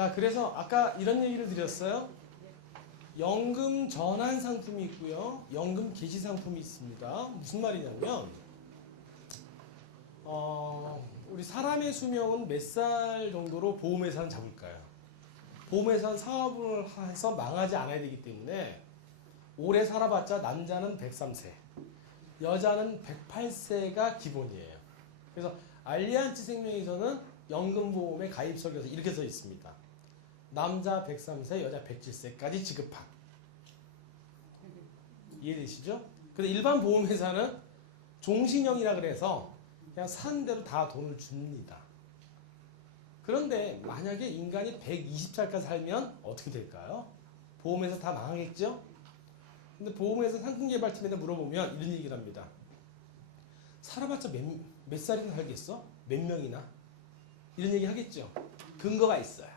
자, 그래서 아까 이런 얘기를 드렸어요. 연금 전환 상품이 있고요. 연금 개시 상품이 있습니다. 무슨 말이냐면 우리 사람의 수명은 몇 살 정도로 보험회사는 잡을까요? 보험회사는 사업을 해서 망하지 않아야 되기 때문에 오래 살아봤자 남자는 103세, 여자는 108세가 기본이에요. 그래서 알리안츠 생명에서는 연금보험의 가입설계에서 이렇게 써 있습니다. 남자 103세, 여자 107세까지 지급한. 이해되시죠? 근데 일반 보험회사는 종신형이라 그래서 그냥 사는 대로 다 돈을 줍니다. 그런데 만약에 인간이 120살까지 살면 어떻게 될까요? 보험회사 다 망하겠죠? 근데 보험회사 상품개발팀에다 물어보면 이런 얘기를 합니다. 살아봤자 몇 살이나 살겠어? 몇 명이나? 이런 얘기 하겠죠? 근거가 있어요.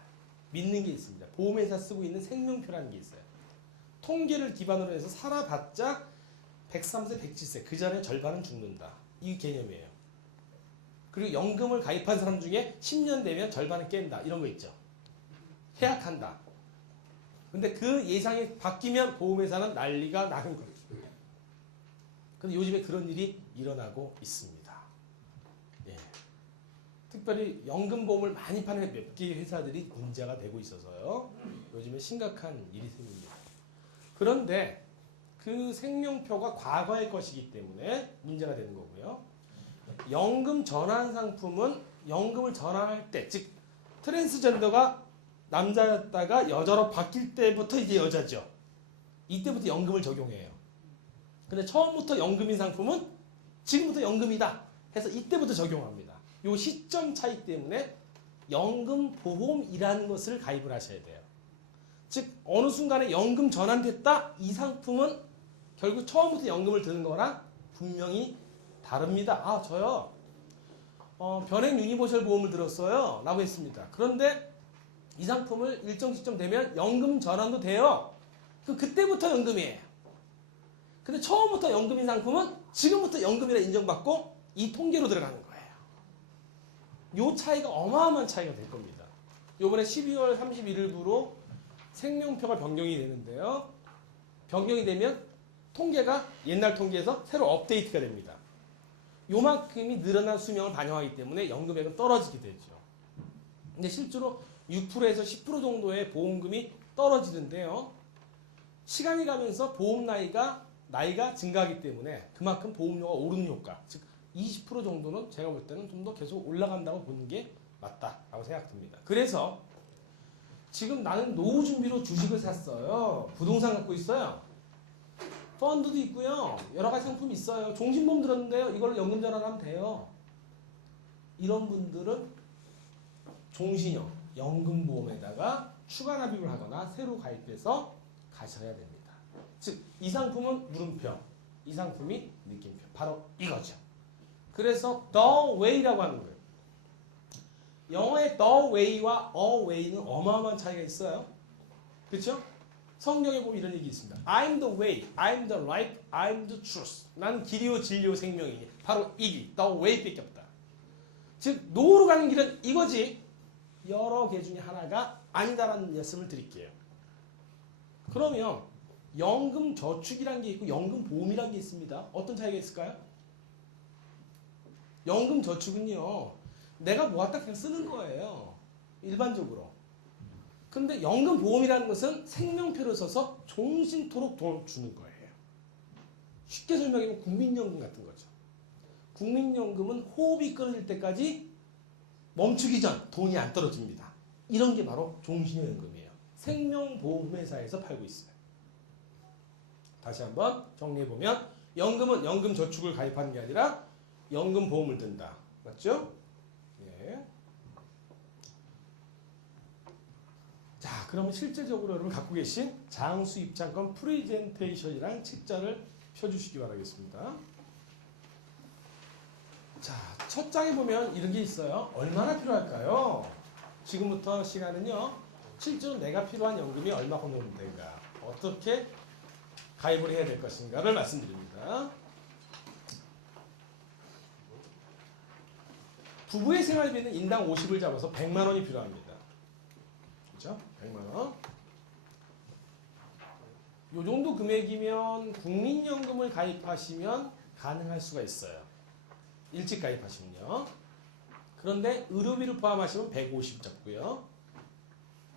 믿는 게 있습니다. 보험회사 쓰고 있는 생명표라는 게 있어요. 통계를 기반으로 해서 살아봤자 103세, 107세 그 전에 절반은 죽는다. 이 개념이에요. 그리고 연금을 가입한 사람 중에 10년 되면 절반은 깬다. 이런 거 있죠. 해약한다. 근데 그 예상이 바뀌면 보험회사는 난리가 나는 거죠. 근데 요즘에 그런 일이 일어나고 있습니다. 예. 특별히 연금보험을 많이 파는 몇 개의 회사들이 문제가 되고 있어서요. 요즘에 심각한 일이 생깁니다. 그런데 그 생명표가 과거의 것이기 때문에 문제가 되는 거고요. 연금 전환 상품은 연금을 전환할 때, 즉 트랜스젠더가 남자였다가 여자로 바뀔 때부터 이제 여자죠. 이때부터 연금을 적용해요. 근데 처음부터 연금인 상품은 지금부터 연금이다 해서 이때부터 적용합니다. 이 시점 차이 때문에 연금보험이라는 것을 가입을 하셔야 돼요. 즉 어느 순간에 연금 전환됐다, 이 상품은 결국 처음부터 연금을 드는 거랑 분명히 다릅니다. 아, 저요 변액 유니버셜 보험을 들었어요 라고 했습니다. 그런데 이 상품을 일정 시점 되면 연금 전환도 돼요. 그때부터 연금이에요. 근데 처음부터 연금인 상품은 지금부터 연금이라 인정받고 이 통계로 들어가는 거예요. 요 차이가 어마어마한 차이가 될 겁니다. 요번에 12월 31일부로 생명표가 변경이 되는데요. 변경이 되면 통계가 옛날 통계에서 새로 업데이트가 됩니다. 요만큼이 늘어난 수명을 반영하기 때문에 연금액은 떨어지게 되죠. 근데 실제로 6%에서 10% 정도의 보험금이 떨어지는데요. 시간이 가면서 보험 나이가 증가하기 때문에 그만큼 보험료가 오르는 효과, 즉 20% 정도는 제가 볼 때는 좀 더 계속 올라간다고 보는 게 맞다라고 생각됩니다. 그래서 지금 나는 노후 준비로 주식을 샀어요. 부동산 갖고 있어요. 펀드도 있고요. 여러 가지 상품이 있어요. 종신보험 들었는데요. 이걸로 연금 전환하면 돼요. 이런 분들은 종신형, 연금보험에다가 추가 납입을 하거나 새로 가입해서 가셔야 됩니다. 즉, 이 상품은 물음표, 이 상품이 느낌표. 바로 이거죠. 그래서 the way라고 하는 거예요. 영어의 the way와 a way는 어마어마한 차이가 있어요. 그렇죠? 성경에 보면 이런 얘기 있습니다. I'm the way, I'm the life, I'm the truth. 나는 길이요 진리요 생명이니 바로 이 길, the way밖에 없다. 즉 노후로 가는 길은 이거지 여러 개 중에 하나가 아니다라는 말씀을 드릴게요. 그러면 연금 저축이라는 게 있고 연금 보험이라는 게 있습니다. 어떤 차이가 있을까요? 연금 저축은요, 내가 모았다 그냥 쓰는 거예요. 일반적으로. 근데 연금 보험이라는 것은 생명표를 써서 종신토록 돈을 주는 거예요. 쉽게 설명하면 국민연금 같은 거죠. 국민연금은 호흡이 끊어질 때까지 멈추기 전 돈이 안 떨어집니다. 이런 게 바로 종신연금이에요. 생명보험회사에서 팔고 있어요. 다시 한번 정리해보면 연금은 연금저축을 가입하는 게 아니라 연금보험을 든다. 맞죠? 예. 자, 그러면 실제적으로 여러분 갖고 계신 장수입장권 프레젠테이션이랑 책자를 펴주시기 바라겠습니다. 자, 첫 장에 보면 이런 게 있어요. 얼마나 필요할까요? 지금부터 시간은요, 실제로 내가 필요한 연금이 얼마 정도 되는가, 어떻게 가입을 해야 될 것인가를 말씀드립니다. 부부의 생활비는 인당 50을 잡아서 100만 원이 필요합니다. 요 정도 금액이면 국민연금을 가입하시면 가능할 수가 있어요. 일찍 가입하시면요. 그런데 의료비를 포함하시면 150 잡고요.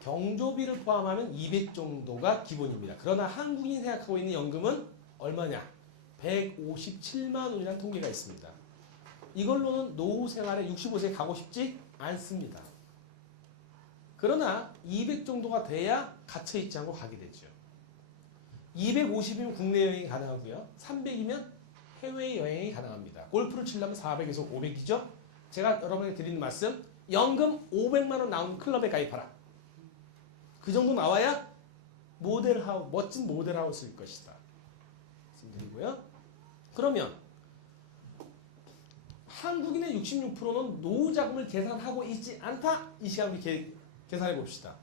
경조비를 포함하면 200 정도가 기본입니다. 그러나 한국인이 생각하고 있는 연금은 얼마냐? 157만 원이라는 통계가 있습니다. 이걸로는 노후 생활에 65세에 가고 싶지 않습니다. 그러나 200 정도가 돼야 갇혀있지 않고 가게 되죠. 250이면 국내 여행이 가능하고요. 300이면 해외여행이 가능합니다. 골프를 치려면 400에서 500이죠. 제가 여러분에게 드리는 말씀, 연금 500만 원 나오는 클럽에 가입하라. 그 정도 나와야 모델하우스, 멋진 모델하우스일 것이다. 말씀드리고요. 그러면 한국인의 66%는 노후자금을 계산하고 있지 않다. 이 시간 우리 계산해 봅시다.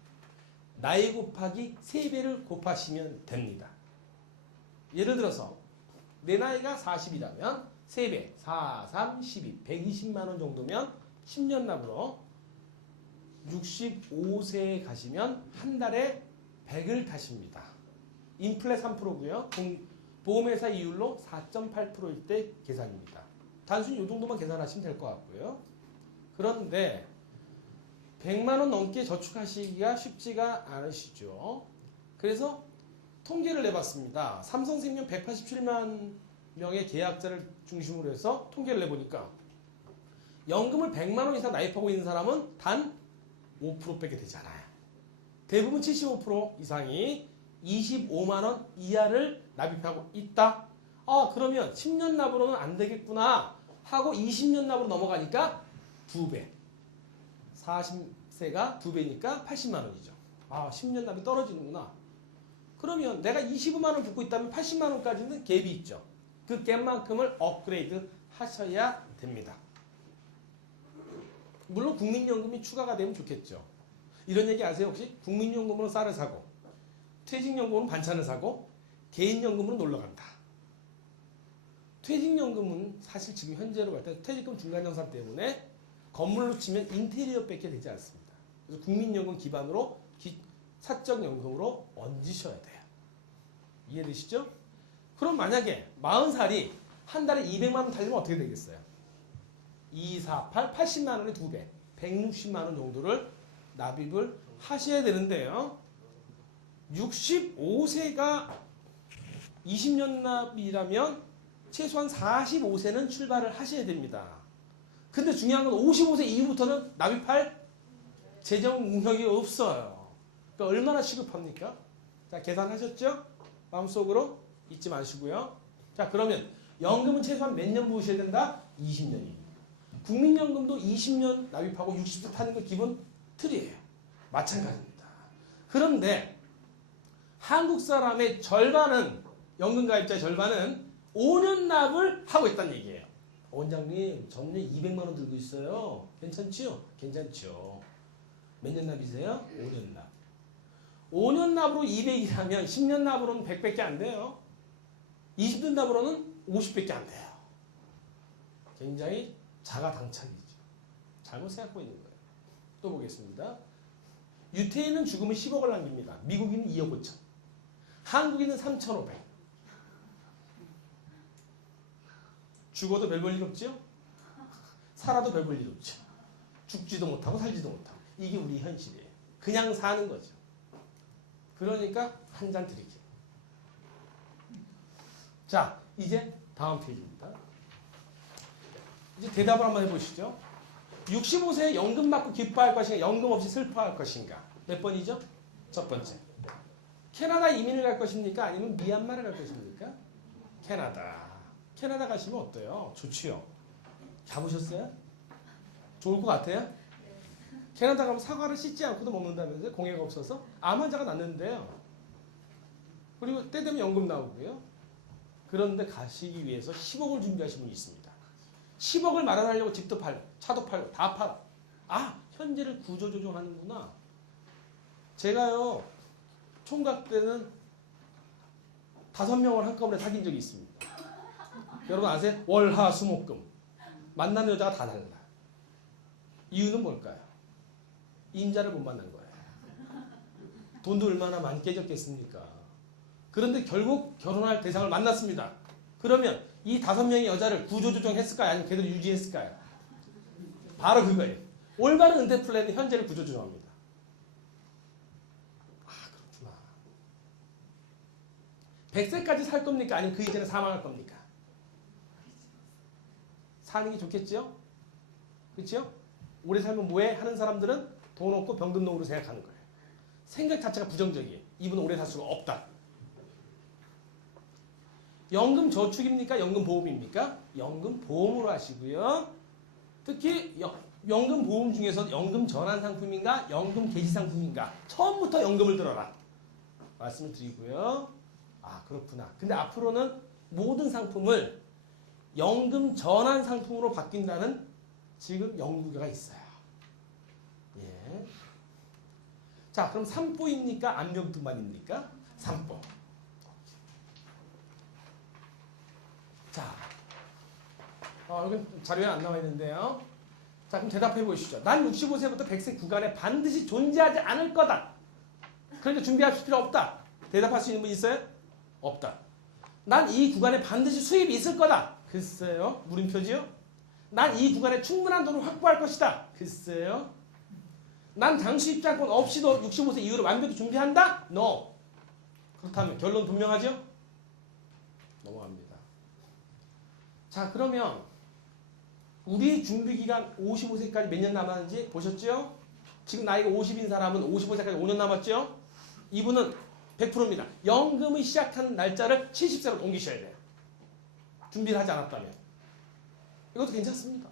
나이 곱하기 3배를 곱하시면 됩니다. 예를 들어서 내 나이가 40이라면 3배, 4, 3, 12, 120만 원 정도면 10년 납으로 65세에 가시면 한 달에 100을 타십니다. 인플레 3%고요. 보험회사 이율로 4.8%일 때 계산입니다. 단순히 이 정도만 계산하시면 될 것 같고요. 그런데 100만 원 넘게 저축하시기가 쉽지가 않으시죠. 그래서 통계를 내봤습니다. 삼성생명 187만 명의 계약자를 중심으로 해서 통계를 내보니까 연금을 100만 원 이상 납입하고 있는 사람은 단 5%밖에 되지 않아요. 대부분 75% 이상이 25만 원 이하를 납입하고 있다. 그러면 10년 납으로는 안 되겠구나 하고 20년 납으로 넘어가니까 2배. 40세가 2배니까 80만 원이죠. 10년 납이 떨어지는구나. 그러면 내가 25만 원 붓고 있다면 80만 원까지는 갭이 있죠. 그 갭만큼을 업그레이드 하셔야 됩니다. 물론 국민연금이 추가가 되면 좋겠죠. 이런 얘기 아세요? 혹시? 국민연금으로 쌀을 사고 퇴직연금으로 반찬을 사고 개인연금으로 놀러간다. 퇴직연금은 사실 지금 현재로 갈 때 퇴직금 중간정산 때문에 건물로 치면 인테리어밖에 되지 않습니다. 그래서 국민연금 기반으로 사적연금으로 얹으셔야 돼요. 이해되시죠? 그럼 만약에 40살이 한 달에 200만 원 달리면 어떻게 되겠어요? 2, 4, 8, 80만 원에 2배, 160만 원 정도를 납입을 하셔야 되는데요. 65세가 20년 납이라면 최소한 45세는 출발을 하셔야 됩니다. 근데 중요한 건 55세 이후부터는 납입할 재정 능력이 없어요. 그러니까 얼마나 시급합니까? 자, 계산하셨죠? 마음속으로 잊지 마시고요. 자, 그러면 연금은 최소한 몇 년 부으셔야 된다? 20년입니다. 국민연금도 20년 납입하고 60세 타는 거 기본 틀이에요. 마찬가지입니다. 그런데 한국 사람의 절반은, 연금 가입자의 절반은 5년 납을 하고 있다는 얘기예요. 원장님, 저는 200만 원 들고 있어요. 괜찮지요? 괜찮죠. 몇 년 납이세요? 5년 납. 5년 납으로 200이라면 10년 납으로는 100밖에 안 돼요. 20년 납으로는 50밖에 안 돼요. 굉장히 자가당착이죠. 잘못 생각하고 있는 거예요. 또 보겠습니다. 유태인은 죽으면 10억을 남깁니다. 미국인은 2억 5천. 한국인은 3,500. 죽어도 별 볼 일 없죠? 살아도 별 볼 일 없죠. 죽지도 못하고 살지도 못하고. 이게 우리 현실이에요. 그냥 사는 거죠. 그러니까 한 잔 드릴게요. 자, 이제 다음 페이지입니다. 이제 대답을 한번 해보시죠. 65세에 연금 받고 기뻐할 것인가, 연금 없이 슬퍼할 것인가. 몇 번이죠? 첫 번째. 캐나다 이민을 갈 것입니까? 아니면 미얀마를 갈 것입니까? 캐나다. 캐나다 가시면 어때요? 좋지요. 가보셨어요? 좋을 것 같아요? 캐나다 가면 사과를 씻지 않고도 먹는다면서요? 공해가 없어서? 암 환자가 낫는데요. 그리고 때 되면 연금 나오고요. 그런데 가시기 위해서 10억을 준비하신 분이 있습니다. 10억을 마련하려고 집도 팔고 차도 팔고 다 팔아. 현재를 구조조정하는구나. 제가요, 총각 때는 5명을 한꺼번에 사귄 적이 있습니다. 여러분 아세요? 월, 화, 수, 목, 금. 만나는 여자가 다 달라. 이유는 뭘까요? 인자를 못 만난 거예요. 돈도 얼마나 많이 깨졌겠습니까? 그런데 결국 결혼할 대상을 만났습니다. 그러면 이 5명의 여자를 구조조정했을까요? 아니면 걔들 유지했을까요? 바로 그거예요. 올바른 은퇴 플랜은 현재를 구조조정합니다. 아, 그렇구나. 100세까지 살 겁니까? 아니면 그 이전에 사망할 겁니까? 사는 게 좋겠죠? 그렇죠? 오래 살면 뭐해? 하는 사람들은 돈 없고 병든 놈으로 생각하는 거예요. 생각 자체가 부정적이에요. 이분은 오래 살 수가 없다. 연금 저축입니까? 연금 보험입니까? 연금 보험으로 하시고요. 특히 연금 보험 중에서 연금 전환 상품인가? 연금 개시 상품인가? 처음부터 연금을 들어라. 말씀을 드리고요. 아, 그렇구나. 근데 앞으로는 모든 상품을 연금 전환 상품으로 바뀐다는 지금 연구가 있어요. 예. 자, 그럼 산보입니까? 안면등반입니까? 산보. 자, 여기 자료에 안 나와 있는데요. 자, 그럼 대답해 보시죠. 난 65세부터 100세 구간에 반드시 존재하지 않을 거다. 그러니까 준비하실 필요 없다. 대답할 수 있는 분 있어요? 없다. 난 이 구간에 반드시 수입이 있을 거다. 글쎄요. 물음표지요? 난 이 구간에 충분한 돈을 확보할 것이다. 글쎄요. 난 장수 입장권 없이도 65세 이후로 완벽히 준비한다? No. 그렇다면 결론 분명하죠? 넘어갑니다. 자, 그러면 우리 준비기간 55세까지 몇 년 남았는지 보셨죠? 지금 나이가 50인 사람은 55세까지 5년 남았죠? 이분은 100%입니다. 연금을 시작하는 날짜를 70세로 옮기셔야 돼요. 준비를 하지 않았다면. 이것도 괜찮습니다.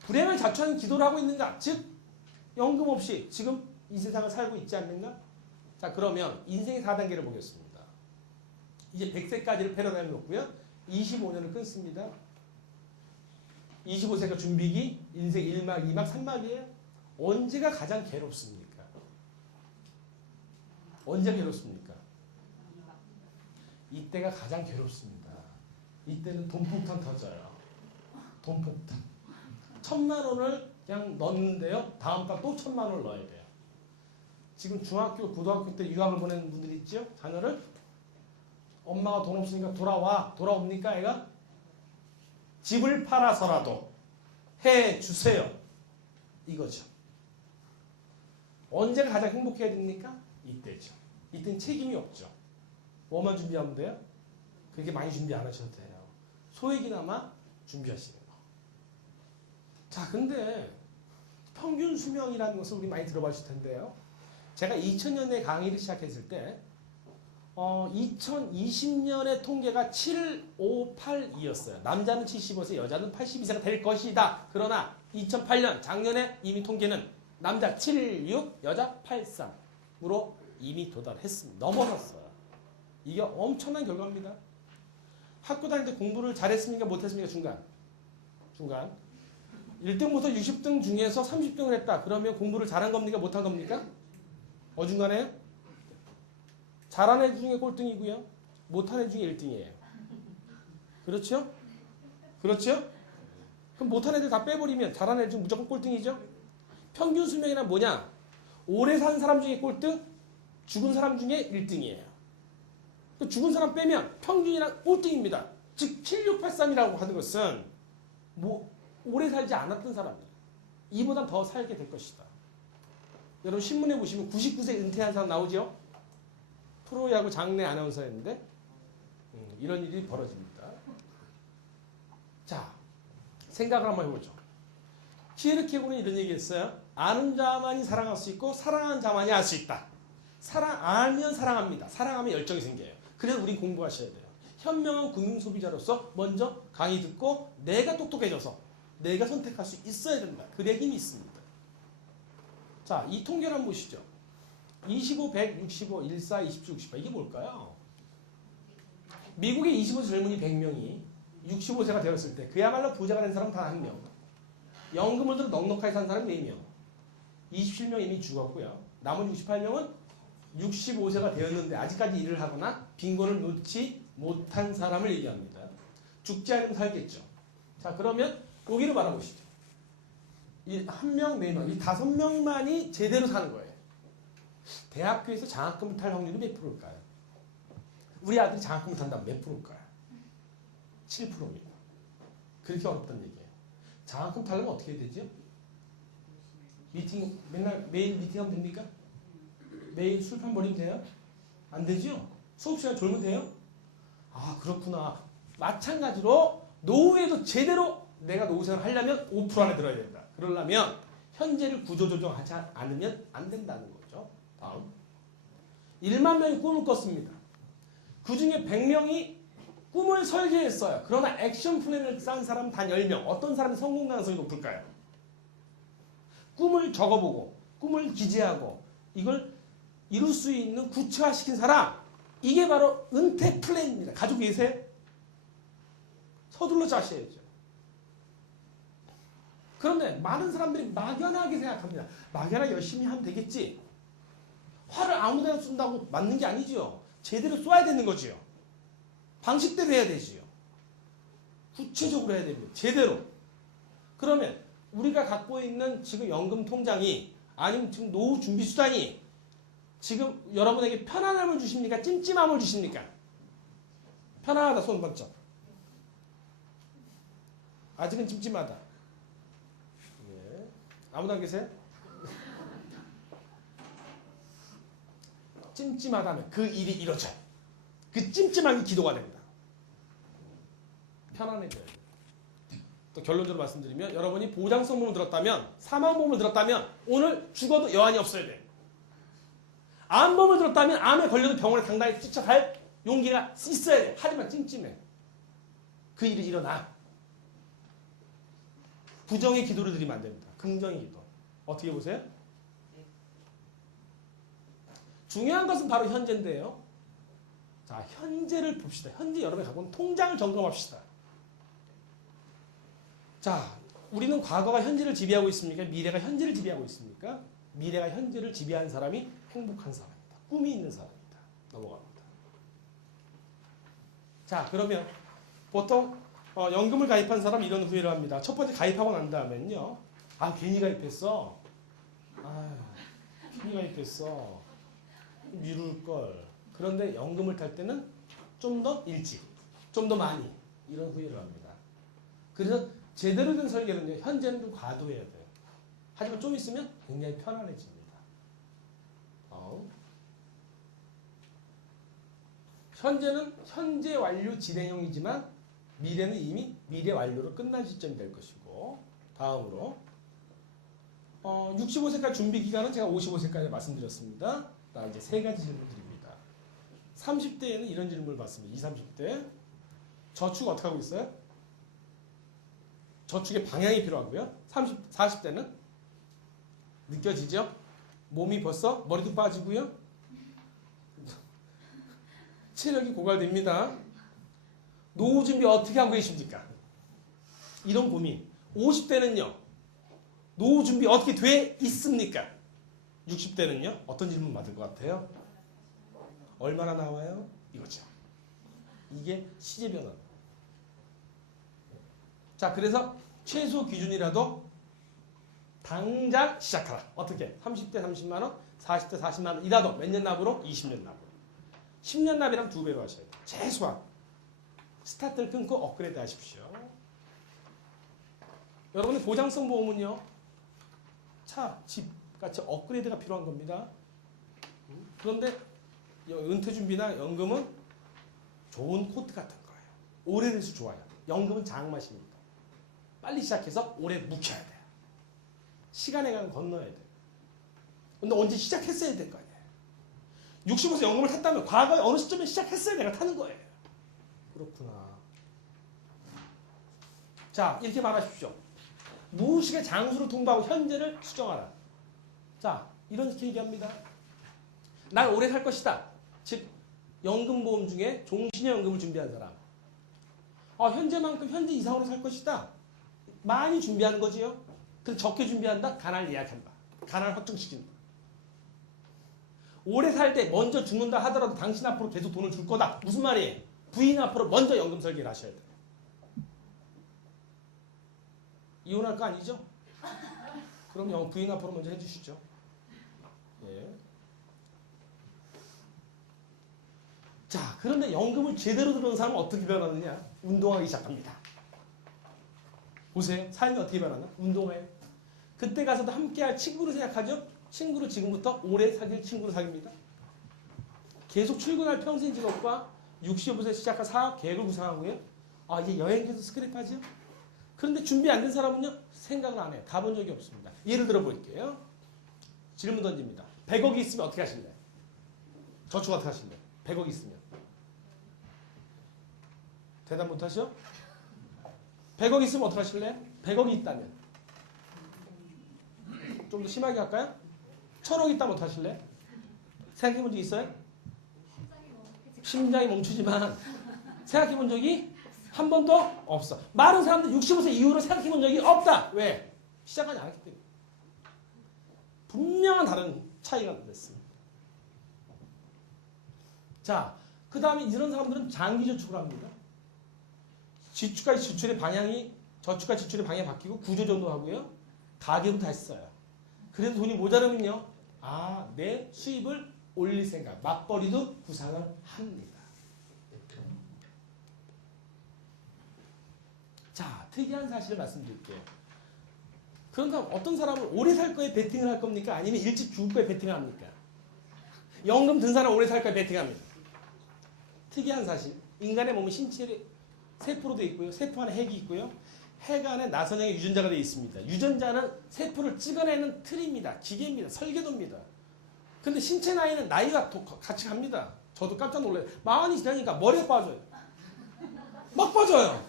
불행을 자초하는 기도를 하고 있는가? 즉 연금 없이 지금 이 세상을 살고 있지 않는가? 자, 그러면 인생의 4단계를 보겠습니다. 이제 100세까지를 패러다임 놓고요. 25년을 끊습니다. 25세가 준비기, 인생 1막, 2막, 3막이에요. 언제가 가장 괴롭습니까? 언제가 괴롭습니까? 이때가 가장 괴롭습니다. 이때는 돈폭탄 터져요. 돈폭탄. 1,000만 원을 그냥 넣는데요. 다음 달 또 1,000만 원을 넣어야 돼요. 지금 중학교, 고등학교 때 유학을 보내는 분들 있죠? 자녀를. 엄마가 돈 없으니까 돌아와. 돌아옵니까, 애가? 집을 팔아서라도 해주세요. 이거죠. 언제가 가장 행복해야 됩니까? 이때죠. 이때는 책임이 없죠. 뭐만 준비하면 돼요? 그렇게 많이 준비 안 하셔도 돼요. 소액이나마 준비하시는 거. 자, 근데 평균 수명이라는 것을 우리 많이 들어봤을 텐데요. 제가 2000년에 강의를 시작했을 때 2020년의 통계가 758이었어요. 남자는 75세, 여자는 82세가 될 것이다. 그러나 2008년 작년에 이미 통계는 남자 76, 여자 83으로 이미 도달했습니다. 넘어섰어요. 이게 엄청난 결과입니다. 학교 다닐 때 공부를 잘했습니까? 못했습니까? 중간. 1등부터 60등 중에서 30등을 했다. 그러면 공부를 잘한 겁니까? 못한 겁니까? 어중간해요? 잘한 애 중에 꼴등이고요. 못한 애 중에 1등이에요. 그렇죠? 그렇죠? 그럼 못한 애들 다 빼버리면 잘한 애 중 무조건 꼴등이죠? 평균 수명이란 뭐냐? 오래 산 사람 중에 꼴등, 죽은 사람 중에 1등이에요. 죽은 사람 빼면 평균이란 꼴등입니다. 즉 7683이라고 하는 것은 오래 살지 않았던 사람이에요. 이보다 더 살게 될 것이다. 여러분 신문에 보시면 99세 은퇴한 사람 나오죠? 프로야구 장내 아나운서였는데 이런 일이 벌어집니다. 자, 생각을 한번 해보죠. 키에르케고르는 이런 얘기했어요. 아는 자만이 사랑할 수 있고 사랑하는 자만이 알 수 있다. 알면 사랑합니다. 사랑하면 열정이 생겨요. 그래서 우린 공부하셔야 돼요. 현명한 금융소비자로서 먼저 강의 듣고 내가 똑똑해져서 내가 선택할 수 있어야 된다. 그래야 힘이 있습니다. 자, 이 통계를 한번 보시죠. 25, 100, 65, 14, 27, 68 이게 뭘까요? 미국의 25세 젊은이 100명이 65세가 되었을 때 그야말로 부자가 된 사람은 단 1명. 연금을 들어 넉넉하게 산 사람은 4명. 27명 이미 죽었고요. 남은 68명은 65세가 되었는데 아직까지 일을 하거나 빈곤을 놓지 못한 사람을 얘기합니다. 죽지 않으면 살겠죠. 자, 그러면 여기를 바라보시죠. 이 1명, 4명, 이 5명만이 제대로 사는 거예요. 대학교에서 장학금 탈 확률이 몇 프로일까요? 우리 아들이 장학금을 탄다면 몇 프로일까요? 7%입니다. 그렇게 어렵다는 얘기예요. 장학금 타려면 어떻게 해야 되죠? 미팅 매일 미팅하면 됩니까? 매일 술판 버리면 돼요? 안 되죠? 수업 시간 졸면 돼요? 아 그렇구나. 마찬가지로 노후에도 제대로 내가 노후 생활을 하려면 5% 안에 들어야 된다. 그러려면 현재를 구조조정하지 않으면 안 된다는 거죠. 다음 1만 명이 꿈을 꿨습니다. 그 중에 100명이 꿈을 설계했어요. 그러나 액션 플랜을 짠 사람은 단 10명. 어떤 사람이 성공 가능성이 높을까요? 꿈을 적어보고 꿈을 기재하고 이걸 이룰 수 있는 구체화시킨 사람, 이게 바로 은퇴 플랜입니다. 가지고 계세요? 서둘러 짜셔야죠. 그런데 많은 사람들이 막연하게 생각합니다. 막연하게 열심히 하면 되겠지. 화를 아무데나 쏜다고 맞는 게 아니죠. 제대로 쏘아야 되는 거지요. 방식대로 해야 되지요. 구체적으로 해야 됩니다. 제대로. 그러면 우리가 갖고 있는 지금 연금 통장이 아니면 지금 노후 준비 수단이 지금 여러분에게 편안함을 주십니까? 찜찜함을 주십니까? 편안하다 손 번쩍. 아직은 찜찜하다. 예. 아무도 안 계세요? 찜찜하다면 그 일이 이루어져요. 그 찜찜한 게 기도가 됩니다. 편안해져요. 또 결론적으로 말씀드리면 여러분이 보장성보험을 들었다면 사망보험을 들었다면 오늘 죽어도 여한이 없어야 돼요. 암보험을 들었다면 암에 걸려도 병원에 당당히 쫓아갈 용기가 있어야 돼요. 하지만 찜찜해. 그 일이 일어나. 부정의 기도를 드리면 안 됩니다. 긍정의 기도. 어떻게 보세요? 중요한 것은 바로 현재인데요. 자, 현재를 봅시다. 현재 여러분이 갖고 있는 통장을 점검합시다. 자, 우리는 과거가 현재를 지배하고 있습니까? 미래가 현재를 지배하고 있습니까? 미래가 현재를 지배하는 사람이 행복한 사람입니다. 꿈이 있는 사람입니다. 넘어갑니다. 자, 그러면 보통 연금을 가입한 사람 이런 후회를 합니다. 첫 번째 가입하고 난 다음엔요. 아, 괜히 가입했어. 아, 괜히 가입했어. 미룰 걸. 그런데 연금을 탈 때는 좀 더 일찍, 좀 더 많이 이런 후회를 합니다. 그래서 제대로 된 설계는요. 현재는 좀 과도해야 돼요. 하지만 좀 있으면 굉장히 편안해집니다. 현재는 현재 완료 진행형이지만 미래는 이미 미래 완료로 끝난 시점이 될 것이고 다음으로 65세까지 준비 기간은 제가 55세까지 말씀드렸습니다. 나 이제 세 가지 질문 드립니다. 30대에는 이런 질문을 받습니다. 20, 30대 저축 어떻게 하고 있어요? 저축의 방향이 필요하고요. 40대는 느껴지죠? 몸이 벌써 머리도 빠지고요. 체력이 고갈됩니다. 노후 준비 어떻게 하고 계십니까? 이런 고민. 50대는요. 노후 준비 어떻게 돼 있습니까? 60대는요. 어떤 질문 받을 것 같아요? 얼마나 나와요? 이거죠. 이게 시제 변화. 자, 그래서 최소 기준이라도 당장 시작하라. 어떻게? 30대 30만 원, 40대 40만 원 이라도 몇 년 납으로? 20년 납으로. 10년 납이랑 2배로 하셔야 돼요. 최소한. 스타트를 끊고 업그레이드 하십시오. 여러분의 보장성 보험은요. 차, 집 같이 업그레이드가 필요한 겁니다. 그런데 은퇴 준비나 연금은 좋은 코트 같은 거예요. 오래돼서 좋아요. 연금은 장맛입니다. 빨리 시작해서 오래 묵혀야 돼요. 시간의 강을 건너야 돼요. 근데 언제 시작했어야 될 거 아니에요. 65세 연금을 탔다면 과거에 어느 시점에 시작했어야 내가 타는 거예요. 그렇구나. 자, 이렇게 말하십시오. 무의식의 장수를 통보하고 현재를 수정하라. 자, 이렇게 얘기합니다. 난 오래 살 것이다. 즉, 연금보험 중에 종신연금을 준비한 사람. 현재만큼 현재 이상으로 살 것이다. 많이 준비하는 거지요. 그럼 적게 준비한다? 가난을 예약한다. 가난을 확정시킨다. 오래 살 때 먼저 죽는다 하더라도 당신 앞으로 계속 돈을 줄 거다. 무슨 말이에요? 부인 앞으로 먼저 연금 설계를 하셔야 돼요. 이혼할 거 아니죠? 그럼 부인 앞으로 먼저 해주시죠. 예. 자, 그런데 연금을 제대로 들어온 사람은 어떻게 변하느냐? 운동하기 시작합니다. 보세요. 삶이 어떻게 변하나? 운동해요. 그때 가서도 함께할 친구로 생각하죠? 친구로 지금부터 오래 사귈 친구로 사깁니다. 계속 출근할 평생 직업과 65세 시작한 사업 계획을 구상하고요. 아, 이제 여행지도 스크랩하죠? 그런데 준비 안 된 사람은요? 생각을 안 해요. 가본 적이 없습니다. 예를 들어 볼게요. 질문 던집니다. 100억이 있으면 어떻게 하실래요? 저축 어떻게 하실래요? 100억 있으면. 대답 못 하시죠? 100억 있으면 어떻게 하실래요? 100억이 있다면. 좀 더 심하게 할까요? 1000억 있다면 어떻게 하실래요? 생각해 본 적 있어요? 심장이 멈추지만 생각해 본 적이 한 번도 없어. 많은 사람들 65세 이후로 생각해 본 적이 없다. 왜? 시작하지 않았기 때문에. 분명한 다른 차이가 됐습니다. 자, 그 다음에 이런 사람들은 장기 저축을 합니다. 지출과 지출의 방향이 저축과 지출의 방향이 바뀌고 구조조정도 하고요. 가계부 다시 써요. 그래도 돈이 모자르면요. 아, 내 수입을 올릴 생각, 맞벌이도 구상을 합니다. 자, 특이한 사실을 말씀드릴게요. 그런가 어떤 사람은 오래 살 거에 베팅을 할 겁니까? 아니면 일찍 죽을 거에 베팅을 합니까? 연금 든 사람 오래 살 거에 베팅합니다. 특이한 사실. 인간의 몸은 신체 세포로 되어 있고요. 세포 안에 핵이 있고요. 핵 안에 나선형의 유전자가 되어 있습니다. 유전자는 세포를 찍어내는 틀입니다. 기계입니다. 설계도입니다. 근데 신체 나이는 나이가 같이 갑니다. 저도 깜짝 놀라요. 40이 지나니까 머리가 빠져요. 막 빠져요.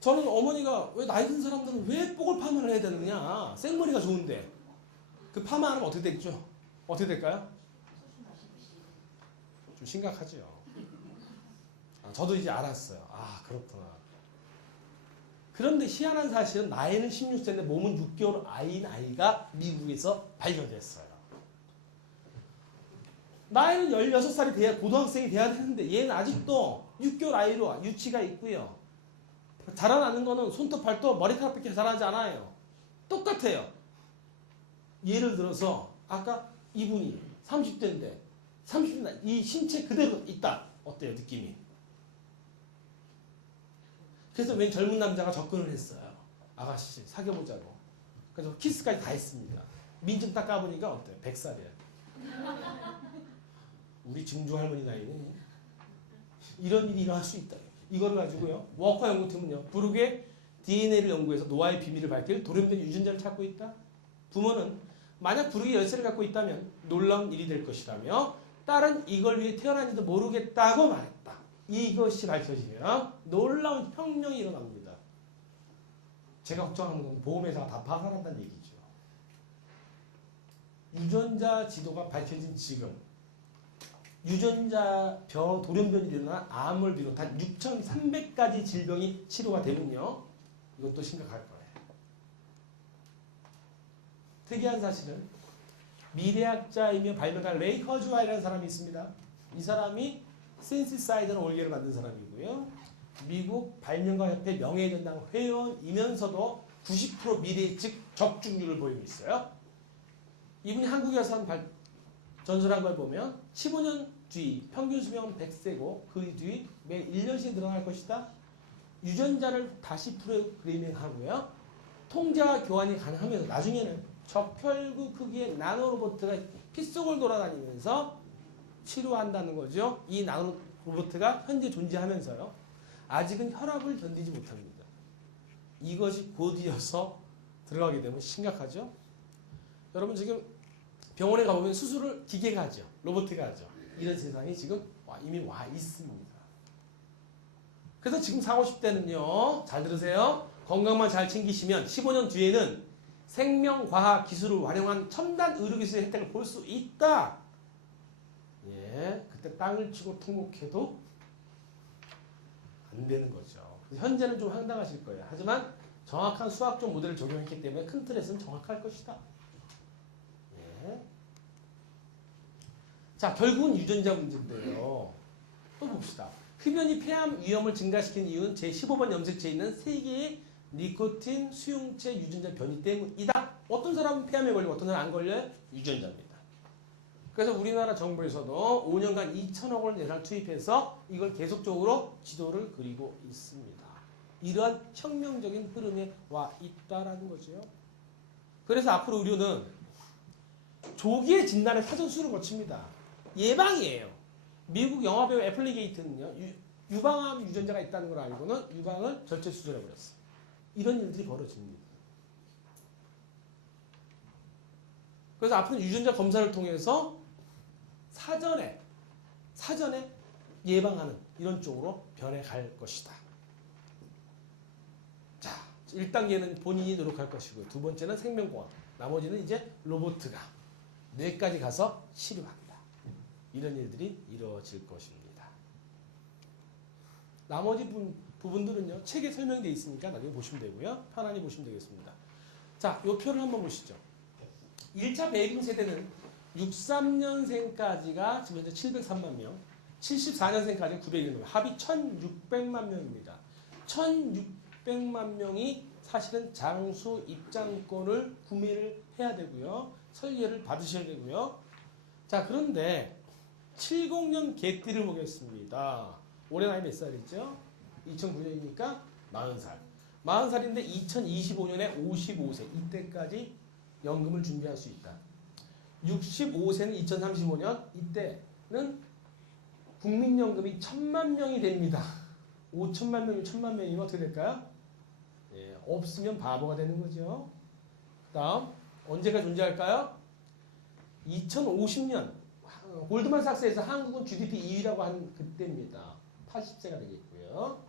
저는 어머니가 왜 나이 든 사람들은 왜 뽀글 파마를 해야 되느냐. 생머리가 좋은데. 그 파마하면 어떻게 되겠죠? 어떻게 될까요? 좀 심각하죠. 저도 이제 알았어요. 아, 그렇구나. 그런데 희한한 사실은 나이는 16세인데 몸은 6개월 아이인 아이가 미국에서 발견됐어요. 나이는 16살이 돼야 고등학생이 돼야 되는데 얘는 아직도 6개월 아이로 유치가 있고요. 자라나는 거는 손톱, 발톱, 머리카락밖에 자라지 않아요. 똑같아요. 예를 들어서 아까 이분이 30대인데 30대 이 신체 그대로 있다. 어때요? 느낌이? 그래서 웬 젊은 남자가 접근을 했어요. 아가씨 사귀어보자고. 그래서 키스까지 다 했습니다. 민증 딱 까보니까 어때요? 100살이야. 우리 증조 할머니 나이는 이런 일이 일어날 수 있다. 이거를 가지고요. 워커 연구팀은요. 부르게 DNA를 연구해서 노화의 비밀을 밝힐 돌연변 유전자를 찾고 있다. 부모는 만약 부르게 열쇠를 갖고 있다면 놀라운 일이 될 것이라며 딸은 이걸 위해 태어난지도 모르겠다고 말했다. 이것이 밝혀지면 놀라운 혁명이 일어납니다. 제가 걱정하는 건 보험회사가 다 파산한다는 얘기죠. 유전자 지도가 밝혀진 지금 유전자 돌연변이 일어나 암을 비롯한 6,300가지 질병이 치료가 되면요. 이것도 심각할 거예요. 특이한 사실은 미래학자이며 발명가 레이 커즈와이라는 사람이 있습니다. 이 사람이 신시사이더는 올게를 만든 사람이고요. 미국 발명가 협회 명예전당 회원이면서도 90% 미래 예측 적중률을 보이고 있어요. 이분이 한국에 와서 전설한 걸 보면 15년 뒤 평균 수명은 100세고 그 뒤 매 1년씩 늘어날 것이다. 유전자를 다시 프로그래밍하고요. 통제와 교환이 가능하면서 나중에는 적혈구 크기의 나노로봇가 피 속을 돌아다니면서 치료한다는 거죠. 이 나노로봇가 현재 존재하면서요. 아직은 혈압을 견디지 못합니다. 이것이 곧이어서 들어가게 되면 심각하죠. 여러분 지금 병원에 가보면 수술을 기계가 하죠. 로봇가 하죠. 이런 세상이 지금 이미 와 있습니다. 그래서 지금 40, 50대는요. 잘 들으세요. 건강만 잘 챙기시면 15년 뒤에는 생명과학 기술을 활용한 첨단 의료기술의 혜택을 볼 수 있다. 예, 그때 땅을 치고 통곡해도 안 되는 거죠. 현재는 좀 황당하실 거예요. 하지만 정확한 수학적 모델을 적용했기 때문에 큰 틀에서는 정확할 것이다. 예. 자, 결국은 유전자 문제인데요. 또 봅시다. 흡연이 폐암 위험을 증가시키는 이유는 제15번 염색체에 있는 3개의 니코틴 수용체 유전자 변이 때문이다. 어떤 사람은 폐암에 걸리고 어떤 사람은 안 걸려요? 유전자입니다. 그래서 우리나라 정부에서도 5년간 2천억 원 예산을 투입해서 이걸 계속적으로 지도를 그리고 있습니다. 이러한 혁명적인 흐름에 와 있다라는 거죠. 그래서 앞으로 의료는 조기의 진단의 사전수를 거칩니다. 예방이에요. 미국 영화배우 애플리게이트는요, 유방암 유전자가 있다는 걸 알고는 유방을 절제 수술해버렸어요. 이런 일들이 벌어집니다. 그래서 앞으로 유전자 검사를 통해서 사전에 예방하는 이런 쪽으로 변해갈 것이다. 자, 1단계는 본인이 노력할 것이고요. 두 번째는 생명공학. 나머지는 이제 로봇가 뇌까지 가서 치료한다. 이런 일들이 이루어질 것입니다. 나머지 부분들은요. 책에 설명되어 있으니까 나중에 보시면 되고요. 편안히 보시면 되겠습니다. 자, 이 표를 한번 보시죠. 1차 베이비 세대는 63년생까지가 지금 현재 703만 명, 74년생까지 901만 명, 합이 1600만 명입니다. 1600만 명이 사실은 장수 입장권을 구매를 해야 되고요. 설계를 받으셔야 되고요. 자, 그런데 70년 개띠를 보겠습니다. 올해 나이 몇 살이죠? 2009년이니까 40살. 40살인데 2025년에 55세. 이때까지 연금을 준비할 수 있다. 65세는 2035년. 이때는 국민연금이 1000만 명이 됩니다. 5천만 명이 1000만 명이면 어떻게 될까요? 예, 없으면 바보가 되는 거죠. 그 다음 언제가 존재할까요? 2050년 골드만삭스에서 한국은 GDP 2위라고 한 그때입니다. 80세가 되겠고요.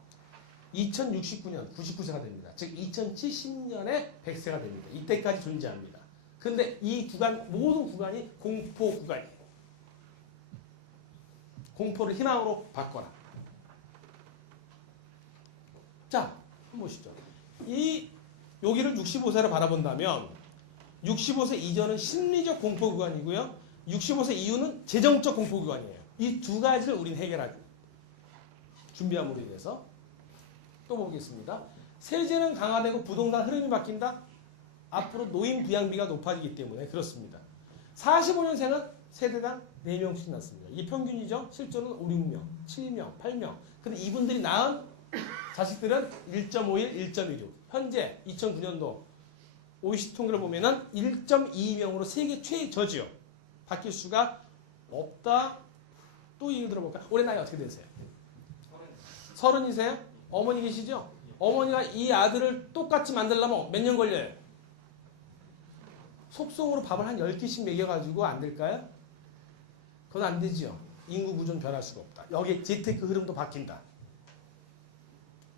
2069년 99세가 됩니다. 즉 2070년에 100세가 됩니다. 이때까지 존재합니다. 근데 이 구간 모든 구간이 공포 구간이에요. 공포를 희망으로 바꿔라. 자, 한번 보시죠. 여기를 65세로 바라본다면 65세 이전은 심리적 공포 구간이고요. 65세 이후는 재정적 공포 구간이에요. 이 두 가지를 우리는 해결하죠. 준비함으로 인해서. 또 보겠습니다. 세제는 강화되고 부동산 흐름이 바뀐다. 앞으로 노인 부양비가 높아지기 때문에 그렇습니다. 45년생은 세대당 4명씩 낳습니다. 이게 평균이죠. 실제로는 5, 6명, 7명, 8명. 근데 이분들이 낳은 자식들은 1.51, 1.16. 현재 2009년도 OECD 통계를 보면은 1.22명으로 세계 최저지요. 바뀔 수가 없다. 또 얘기 들어볼까요? 올해 나이 어떻게 되세요? 30이세요? 어머니 계시죠? 어머니가 이 아들을 똑같이 만들려면 몇 년 걸려요? 속성으로 밥을 한 10끼씩 먹여가지고 안 될까요? 그건 안 되죠. 인구 구조는 변할 수가 없다. 여기에 재테크 흐름도 바뀐다.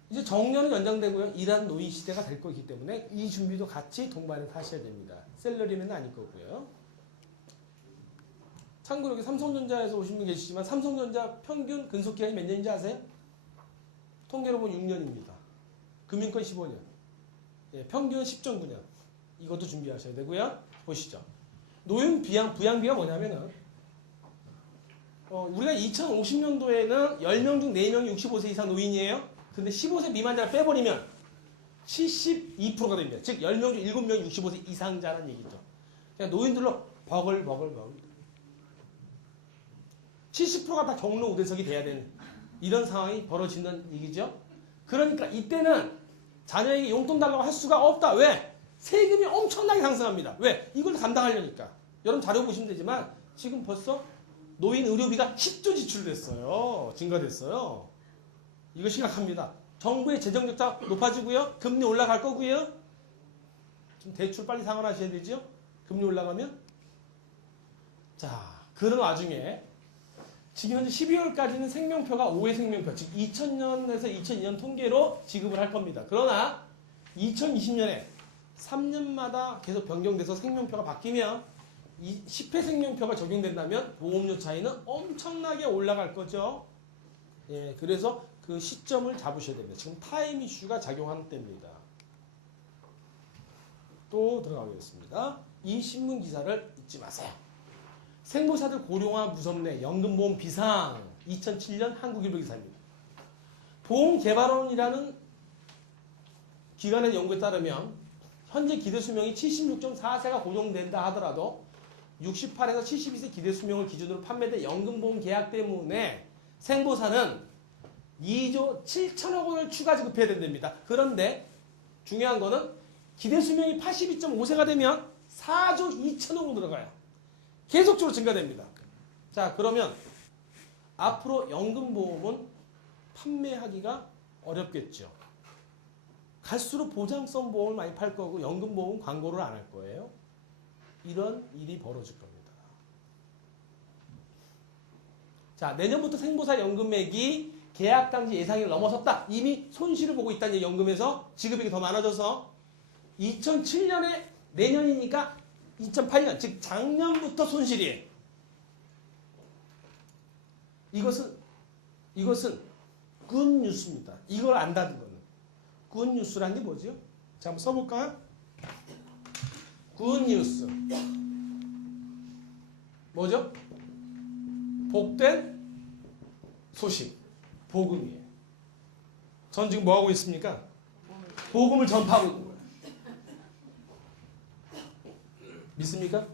이제 정년은 연장되고요. 일하는 노인 시대가 될 거기 때문에 이 준비도 같이 동반해서 하셔야 됩니다. 셀러리맨은 아닐 거고요. 참고로 여기 삼성전자에서 오신 분 계시지만 삼성전자 평균 근속기간이 몇 년인지 아세요? 통계로 보면 6년입니다. 금융권 15년. 예, 평균 10.9년. 이것도 준비하셔야 되고요. 보시죠. 노인 부양비가 뭐냐면은 우리가 2050년도에는 10명 중 4명이 65세 이상 노인이에요. 근데 15세 미만자를 빼버리면 72%가 됩니다. 즉 10명 중 7명이 65세 이상자라는 얘기죠. 그냥 노인들로 버글버글 70%가 다 경로 우대석이 돼야 되는 이런 상황이 벌어지는 얘기죠. 그러니까 이때는 자녀에게 용돈 달라고 할 수가 없다. 왜? 세금이 엄청나게 상승합니다. 왜? 이걸 감당하려니까. 여러분 자료 보시면 되지만 지금 벌써 노인 의료비가 10조 지출됐어요. 증가됐어요. 이거 심각합니다. 정부의 재정 적자 높아지고요. 금리 올라갈 거고요. 좀 대출 빨리 상환하셔야 되죠. 금리 올라가면. 자, 그런 와중에 지금 현재 12월까지는 생명표가 5회 생명표, 즉 2000년에서 2002년 통계로 지급을 할 겁니다. 그러나 2020년에 3년마다 계속 변경돼서 생명표가 바뀌면 10회 생명표가 적용된다면 보험료 차이는 엄청나게 올라갈 거죠. 예, 그래서 그 시점을 잡으셔야 됩니다. 지금 타임 이슈가 작용하는 때입니다. 또 들어가겠습니다. 이 신문 기사를 잊지 마세요. 생보사들 고령화 무섭네. 연금보험 비상. 2007년 한국일보 기사입니다. 보험개발원이라는 기관의 연구에 따르면 현재 기대 수명이 76.4세가 고정된다 하더라도 68에서 72세 기대 수명을 기준으로 판매된 연금보험 계약 때문에 생보사는 2조 7천억 원을 추가 지급해야 된답니다. 그런데 중요한 거는 기대 수명이 82.5세가 되면 4조 2천억 원 들어가요. 계속적으로 증가됩니다. 자, 그러면 앞으로 연금보험은 판매하기가 어렵겠죠. 갈수록 보장성 보험을 많이 팔 거고 연금보험은 광고를 안 할 거예요. 이런 일이 벌어질 겁니다. 자, 내년부터 생보사 연금액이 계약당시 예상액을 넘어섰다. 이미 손실을 보고 있다는 얘기, 연금에서 지급액이 더 많아져서 2007년에 내년이니까 2008년, 즉 작년부터 손실이에요. 이것은 굿뉴스입니다. 이걸 안다는 거는. 굿뉴스라는 게 뭐죠? 자, 한번 써볼까요? 굿뉴스. 뭐죠? 복된 소식. 복음이에요. 전 지금 뭐 하고 있습니까? 복음을 전파하고 있는 거예요. 믿습니까?